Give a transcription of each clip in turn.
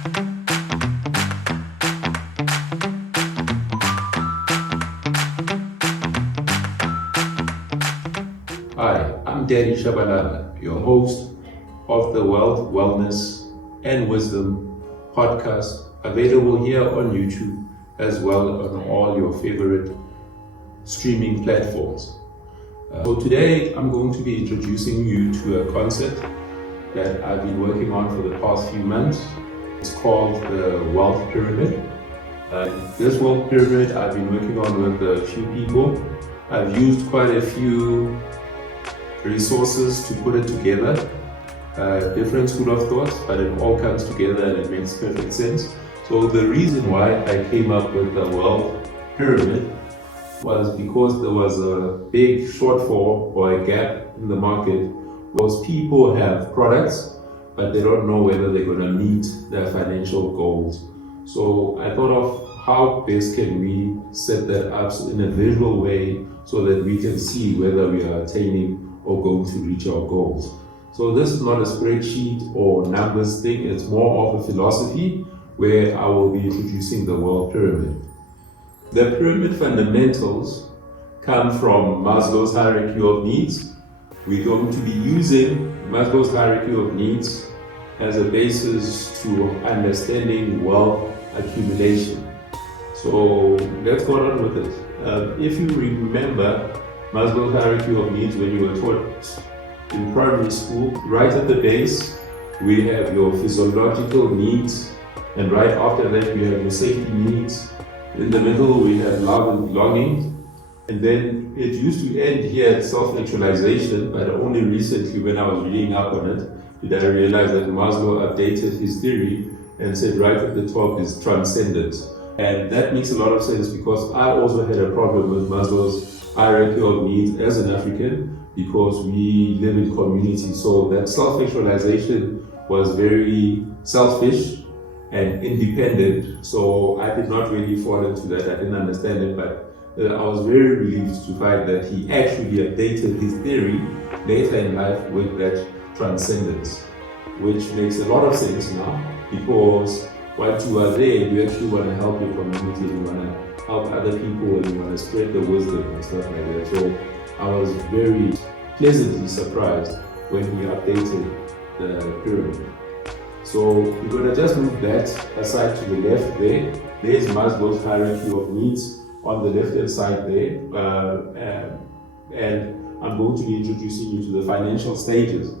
Hi, I'm Daddy Shabalala, your host of the Wealth, Wellness, and Wisdom podcast, available here on YouTube as well on all your favorite streaming platforms. So today I'm going to be introducing you to a concept that I've been working on for the past few months. It's called the Wealth Pyramid. This Wealth Pyramid I've been working on with a few people. I've used quite a few resources to put it together, different school of thoughts, but it all comes together and it makes perfect sense. So the reason why I came up with the Wealth Pyramid was because there was a big shortfall or a gap in the market. Most people have products, but they don't know whether they're going to meet their financial goals. So I thought of how best can we set that up in a visual way so that we can see whether we are attaining or going to reach our goals. So this is not a spreadsheet or numbers thing, it's more of a philosophy where I will be introducing the Wealth Pyramid. The pyramid fundamentals come from Maslow's hierarchy of needs. We're going to be using Maslow's hierarchy of needs as a basis to understanding wealth accumulation. So let's go on with it. If you remember Maslow's hierarchy of needs when you were taught in primary school, right at the base we have your physiological needs, and right after that we have your safety needs. In the middle we have love and belonging, and then it used to end here at self-actualization, but only recently when I was reading up on it did I realize that Maslow updated his theory and said right at the top is transcendence. And that makes a lot of sense because I also had a problem with Maslow's hierarchy of needs as an African, because we live in community. So that self-actualization was very selfish and independent. So I did not really fall into that. I didn't understand it, but I was very relieved to find that he actually updated his theory later in life with that transcendence, which makes a lot of sense now, because once you are there, you actually want to help your community, you want to help other people, and you want to spread the wisdom and stuff like that. So I was very pleasantly surprised when he updated the pyramid. So we're going to just move that aside to the left there. There's Maslow's hierarchy of needs on the left hand side there. And I'm going to be introducing you to the financial stages.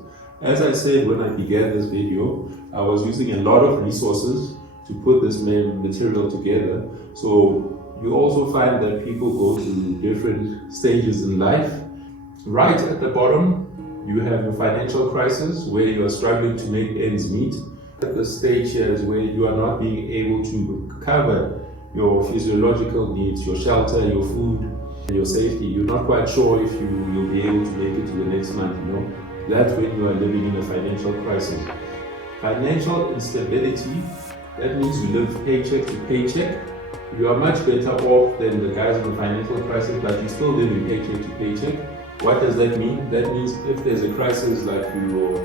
As I said when I began this video, I was using a lot of resources to put this material together. So you also find that people go through different stages in life. Right at the bottom, you have your financial crisis where you are struggling to make ends meet. At the stage here is where you are not being able to cover your physiological needs, your shelter, your food, and your safety. You're not quite sure if you'll be able to make it to the next month, That's when you are living in a financial crisis. Financial instability, that means you live paycheck to paycheck. You are much better off than the guys in the financial crisis, but you still live in paycheck to paycheck. What does that mean? That means if there's a crisis like you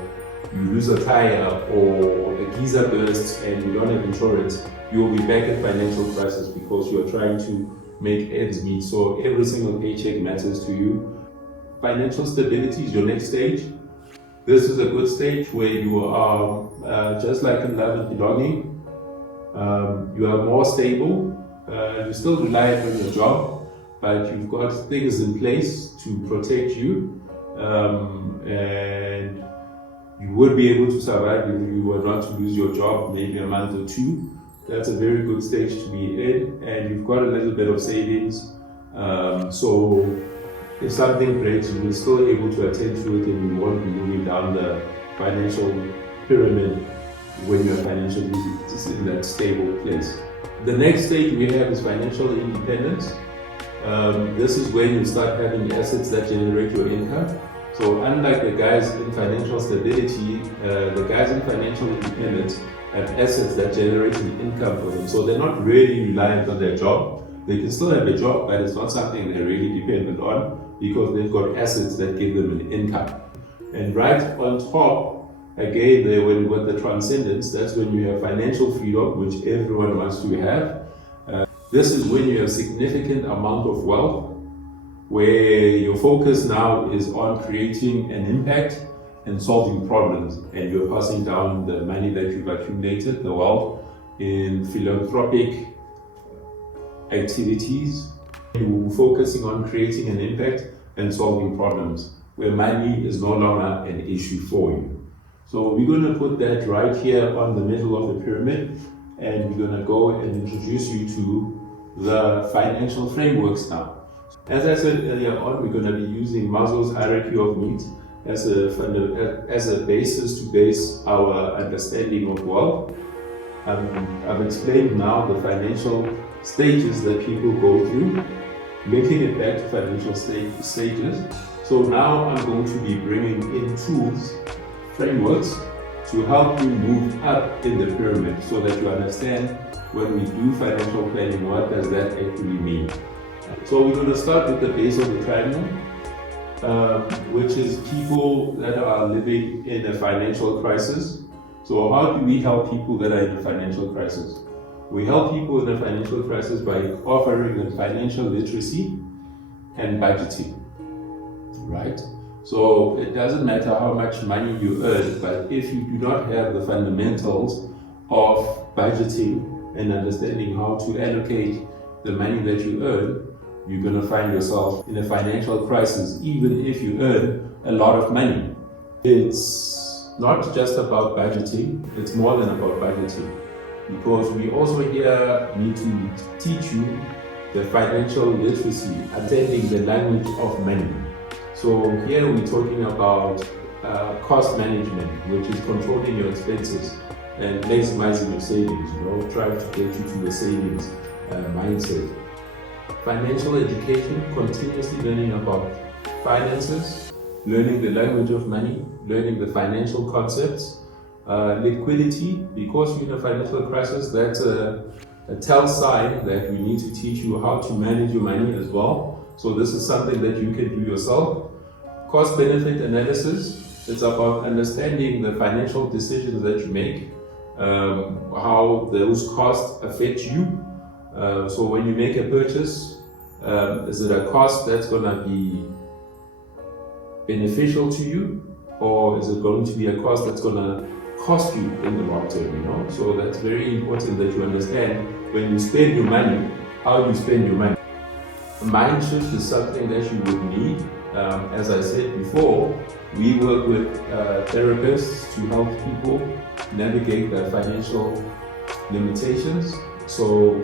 lose a tire or a geyser bursts and you don't have insurance, you will be back at financial crisis because you are trying to make ends meet. So every single paycheck matters to you. Financial stability is your next stage. This is a good stage where you are just like in love and belonging. You are more stable. You still rely on your job, but you've got things in place to protect you, and you would be able to survive if you were not to lose your job maybe a month or two. That's a very good stage to be in, and you've got a little bit of savings, so if something breaks, you're still able to attend to it and you won't be moving down the financial pyramid when you're financially in that stable place. The next stage we have is financial independence. This is when you start having assets that generate your income. So unlike the guys in financial stability, the guys in financial independence have assets that generate an income for them. So they're not really reliant on their job. They can still have a job, but it's not something they're really dependent on because they've got assets that give them an income. And right on top Again, they went with the transcendence. That's when you have financial freedom, which everyone wants to have. This is when you have significant amount of wealth, where your focus now is on creating an impact and solving problems, and you're passing down the money that you've accumulated, the wealth, in philanthropic activities. You're focusing on creating an impact and solving problems, where money is no longer an issue for you. So we're going to put that right here on the middle of the pyramid, and we're going to go and introduce you to the financial frameworks now. As I said earlier on, we're going to be using Maslow's hierarchy of needs as a basis to base our understanding of wealth. I've explained now the financial stages that people go through, linking it back to financial stages. So now I'm going to be bringing in tools, frameworks, to help you move up in the pyramid so that you understand when we do financial planning, what does that actually mean. So we're going to start with the base of the triangle, which is people that are living in a financial crisis. So how do we help people that are in a financial crisis? We help people in a financial crisis by offering them financial literacy and budgeting, right? So it doesn't matter how much money you earn, but if you do not have the fundamentals of budgeting and understanding how to allocate the money that you earn, you're going to find yourself in a financial crisis, even if you earn a lot of money. It's not just about budgeting, it's more than about budgeting, because we also here need to teach you the financial literacy, attending the language of money. So here we're talking about cost management, which is controlling your expenses and maximizing your savings, trying to get you to the savings mindset. Financial education, continuously learning about finances, learning the language of money, learning the financial concepts. Liquidity, because you're in a financial crisis, that's a tell sign that we need to teach you how to manage your money as well. So this is something that you can do yourself. Cost benefit analysis, it's about understanding the financial decisions that you make, how those costs affect you. So when you make a purchase, is it a cost that's going to be beneficial to you, or is it going to be a cost that's going to cost you in the long term? So that's very important that you understand when you spend your money, how you spend your money. Mind shift is something that you would need. As I said before, we work with therapists to help people navigate their financial limitations. So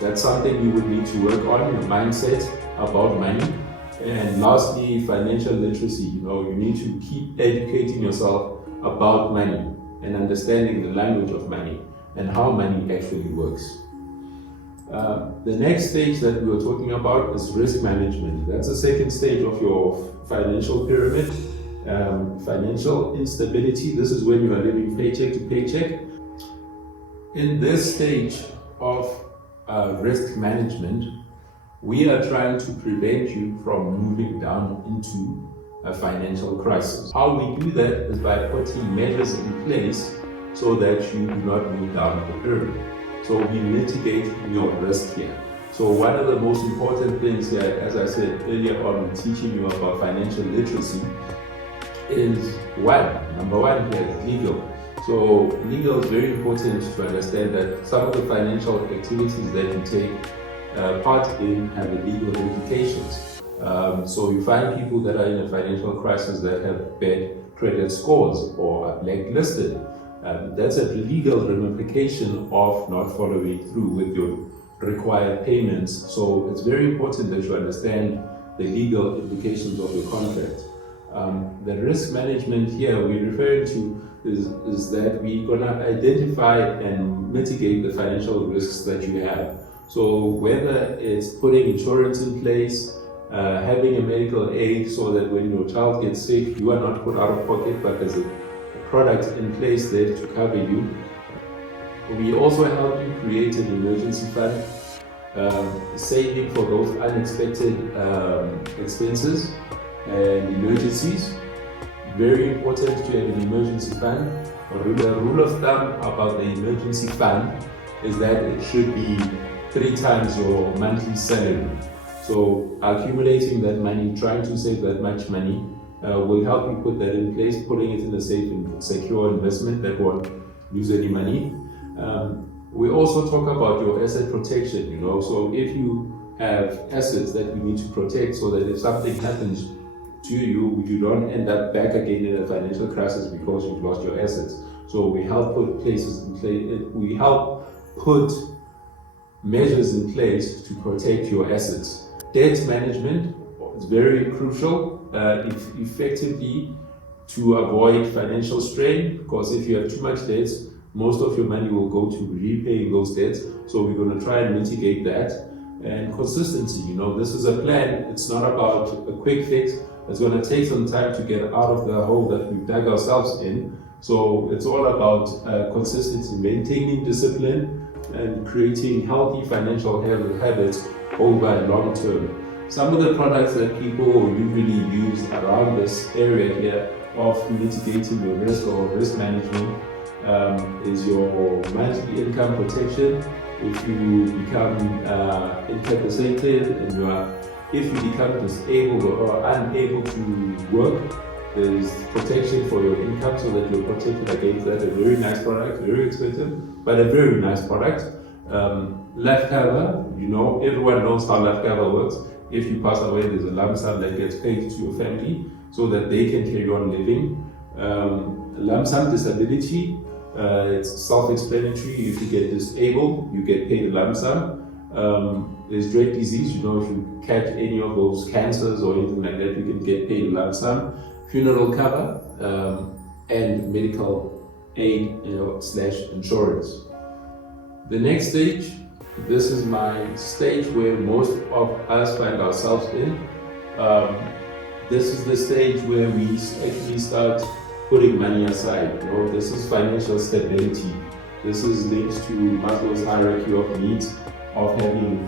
that's something you would need to work on, your mindset about money. And lastly, financial literacy. You need to keep educating yourself about money and understanding the language of money and how money actually works. The next stage that we were talking about is risk management. That's the second stage of your financial pyramid. Financial instability, this is when you are living paycheck to paycheck. In this stage of risk management, we are trying to prevent you from moving down into a financial crisis. How we do that is by putting measures in place so that you do not move down the pyramid. So we mitigate your risk here. So one of the most important things here, as I said earlier on, teaching you about financial literacy is number one here is legal. So legal is very important to understand that some of the financial activities that you take part in have legal implications. So you find people that are in a financial crisis that have bad credit scores or are blacklisted. That's a legal ramification of not following through with your required payments. So it's very important that you understand the legal implications of your contract. The risk management here we're referring to is that we're going to identify and mitigate the financial risks that you have. So whether it's putting insurance in place, having a medical aid so that when your child gets sick, you are not put out of pocket, but there's a product in place there to cover you. We also help you create an emergency fund, saving for those unexpected expenses and emergencies. very important to have an emergency fund. The rule of thumb about the emergency fund is that it should be 3 times your monthly salary. So accumulating that money, trying to save that much money, will help you put that in place, putting it in a safe and secure investment that won't lose any money. We also talk about your asset protection, so if you have assets that you need to protect so that if something happens to you, you don't end up back again in a financial crisis because you've lost your assets. So we help put measures in place to protect your assets. Debt management is very crucial, effectively to avoid financial strain, because if you have too much debt, most of your money will go to repaying those debts. So we're going to try and mitigate that. And consistency, this is a plan. It's not about a quick fix. It's going to take some time to get out of the hole that we've dug ourselves in. So it's all about consistency, maintaining discipline, and creating healthy financial habits over a long term. Some of the products that people usually use around this area here of mitigating your risk or risk management is your monthly income protection. If you become incapacitated and if you become disabled or unable to work, there is protection for your income so that you're protected against that. A very nice product, very expensive, but a very nice product. Life cover, everyone knows how life cover works. If you pass away, there's a lump sum that gets paid to your family so that they can carry on living. Lump sum disability, it's self-explanatory. If you get disabled, you get paid a lump sum. There's dread disease, if you catch any of those cancers or anything like that, you can get paid a lump sum. Funeral cover and medical aid / insurance. The next stage, this is my stage where most of us find ourselves in. This is the stage where we actually start putting money aside. This is financial stability. This is linked to Maslow's hierarchy of needs, of having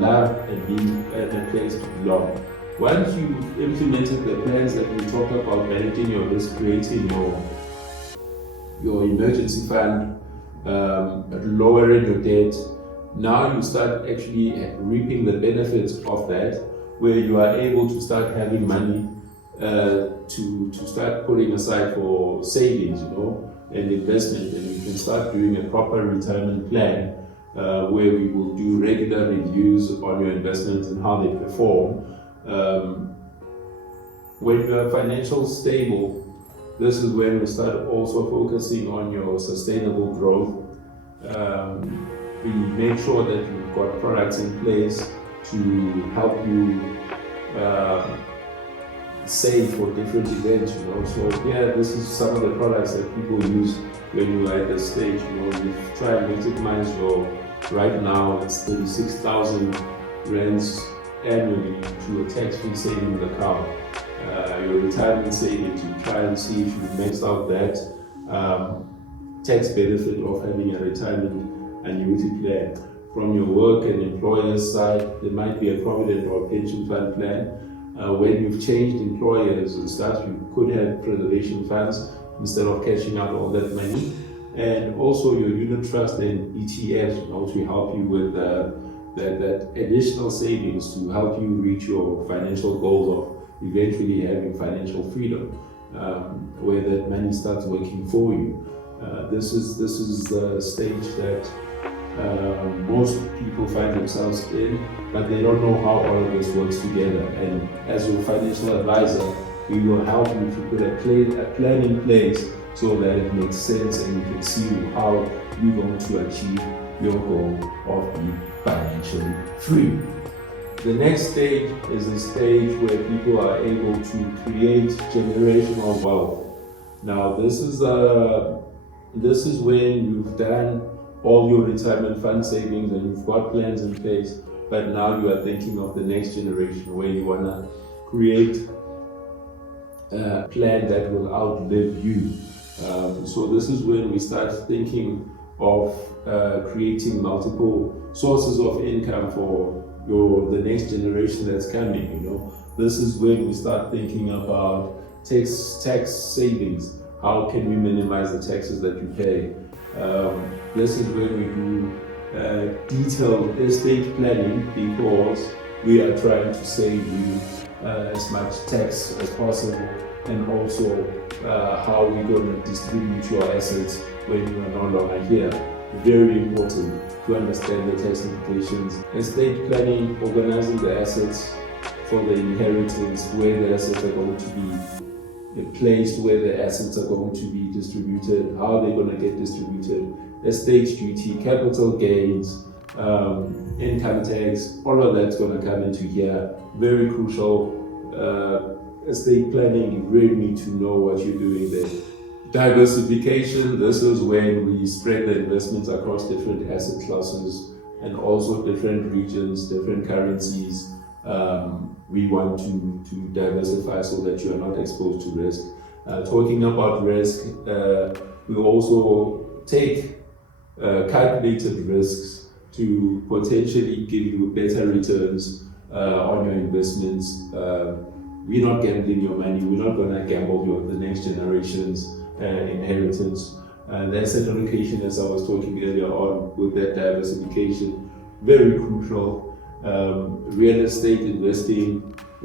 love and being at a place to belong. Once you've implemented the plans that we talk about, managing your risk, creating your emergency fund, lowering your debt, now you start actually reaping the benefits of that, where you are able to start having money to start putting aside for savings, and investment, and you can start doing a proper retirement plan where we will do regular reviews on your investments and how they perform. When you are financially stable, this is when we start also focusing on your sustainable growth. We make sure that you've got products in place to help you save for different events, So this is some of the products that people use when you are at this stage. You try and maximize right now it's 36,000 rands annually to a tax-free savings account. Your retirement savings, you try and see if you max out that tax benefit of having a retirement annuity plan. From your work and employer's side, there might be a provident or pension fund plan. When you've changed employers and stuff, you could have preservation funds instead of cashing out all that money. And also your unit trust and ETFs, to help you with that additional savings to help you reach your financial goals of eventually having financial freedom, where that money starts working for you. This is the stage that most people find themselves in, but they don't know how all of this works together. And as your financial advisor, we will help you to put a plan in place so that it makes sense and you can see how you're going to achieve your goal of being financially free. The next stage is the stage where people are able to create generational wealth. Now, this is when you've done all your retirement fund savings and you've got plans in place, but now you are thinking of the next generation where you want to create a plan that will outlive you. So this is when we start thinking of creating multiple sources of income for the next generation that's coming. This is when we start thinking about tax savings. How can we minimize the taxes that you pay? This is where we do detailed estate planning, because we are trying to save you as much tax as possible, and also how we're going to distribute your assets when you are no longer here. Very important to understand the tax implications. Estate planning, organizing the assets for the inheritance, where the assets are going to be placed, where the assets are going to be distributed, how they're going to get distributed, estate duty, capital gains, income tax, all of that's going to come into here. Very crucial. Estate planning, you really need to know what you're doing there. Diversification, this is when we spread the investments across different asset classes and also different regions, different currencies. We want to diversify so that you are not exposed to risk. Talking about risk, we also take calculated risks to potentially give you better returns on your investments. We're not gambling your money. We're not going to gamble the next generation's inheritance. The asset allocation, as I was talking earlier on, with that diversification, very crucial. Real estate investing,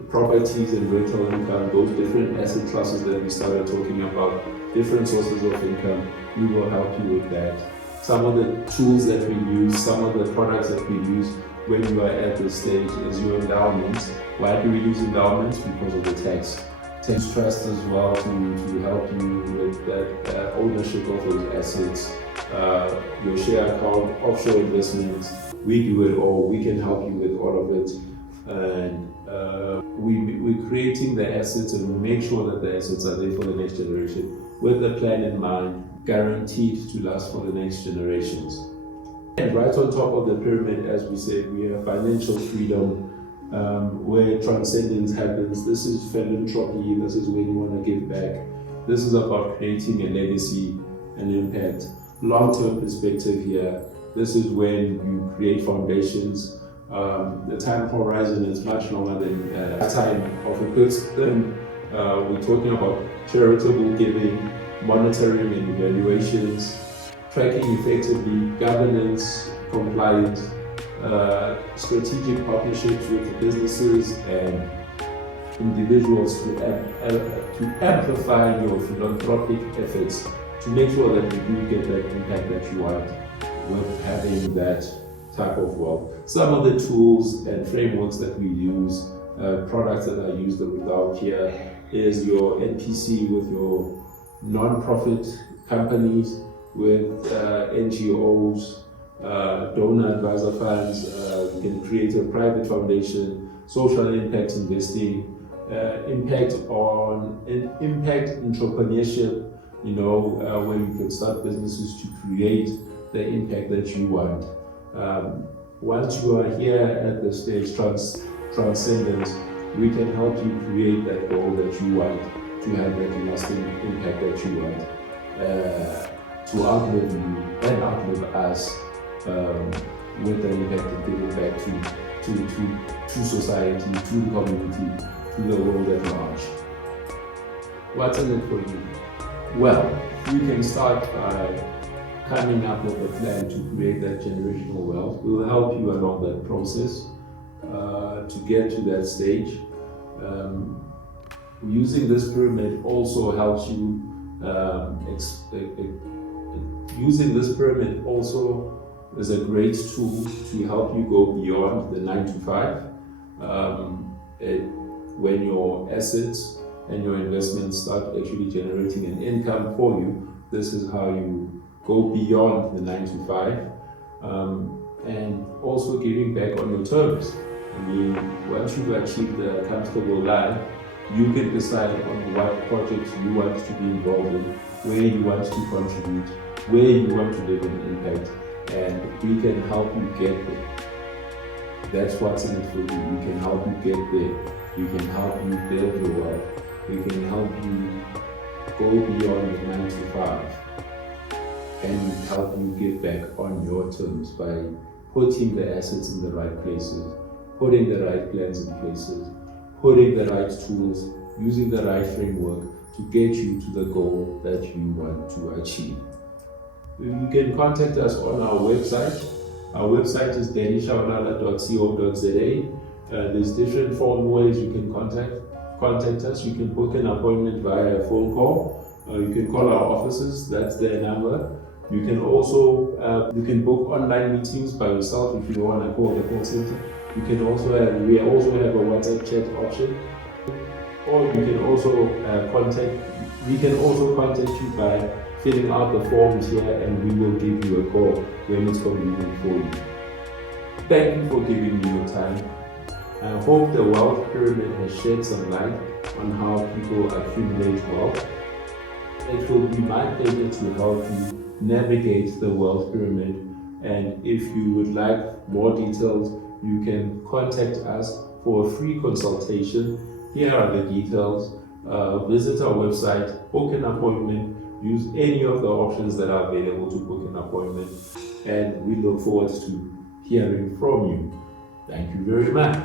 properties and rental income, those different asset classes that we started talking about, different sources of income, we will help you with that. Some of the tools that we use, some of the products that we use when you are at this stage is your endowments. Why do we use endowments? Because of the tax trust as well, to help you with that ownership of those assets, your share account, offshore investments. We do it all. We can help you with all of it. And we're creating the assets, and we make sure that the assets are there for the next generation with the plan in mind, guaranteed to last for the next generations. And right on top of the pyramid, as we said, we have financial freedom, where transcendence happens. This is philanthropy. This is when you want to give back. This is about creating a legacy, an impact, long-term perspective here. This is when you create foundations. The time horizon is much longer than time of a person. We're talking about charitable giving, monitoring and evaluations, tracking effectively, governance, compliance, strategic partnerships with businesses and individuals to amplify your philanthropic efforts, to make sure that you do get that impact that you want with having that type of wealth. Some of the tools and frameworks that we use, products that are used without here, is your NPC with your non-profit companies, with NGOs, donor advisor funds. You can create a private foundation, social impact investing, impact entrepreneurship, where you can start businesses to create the impact that you want. Once you are here at the stage transcendence, we can help you create that goal that you want, to have that lasting impact that you want, to outlive you and outlive us, with the impact of giving back to society, to the community, to the world at large. What's in it for you? Well, you can start by coming up with a plan to create that generational wealth. We'll help you along that process to get to that stage. Using this pyramid also helps you. Using this pyramid also is a great tool to help you go beyond the 9 to 5. When your assets and your investments start actually generating an income for you, this is how you go beyond the 9 to 5, and also giving back on your terms. I mean, once you've achieved a comfortable life, you can decide on what projects you want to be involved in, where you want to contribute, where you want to live an impact, and we can help you get there. That's what's in it for you. We can help you get there. We can help you build your wealth. We can help you go beyond the 9 to 5, and help you give back on your terms by putting the assets in the right places, putting the right plans in places, putting the right tools, using the right framework to get you to the goal that you want to achieve. You can contact us on our website. Our website is danishaulala.co.za. There's different phone ways you can contact us. You can book an appointment via a phone call. You can call our offices, that's their number. You can also book online meetings by yourself if you don't want to call the call center. We also have a WhatsApp chat option. Or you can also contact you by filling out the forms here, and we will give you a call when it's convenient for you. Thank you for giving me your time. I hope the wealth pyramid has shed some light on how people accumulate wealth. It will be my pleasure to help you navigate the wealth pyramid, and if you would like more details, you can contact us for a free consultation. Here are the details. Visit our website, book an appointment, use any of the options that are available to book an appointment, and we look forward to hearing from you. Thank you very much.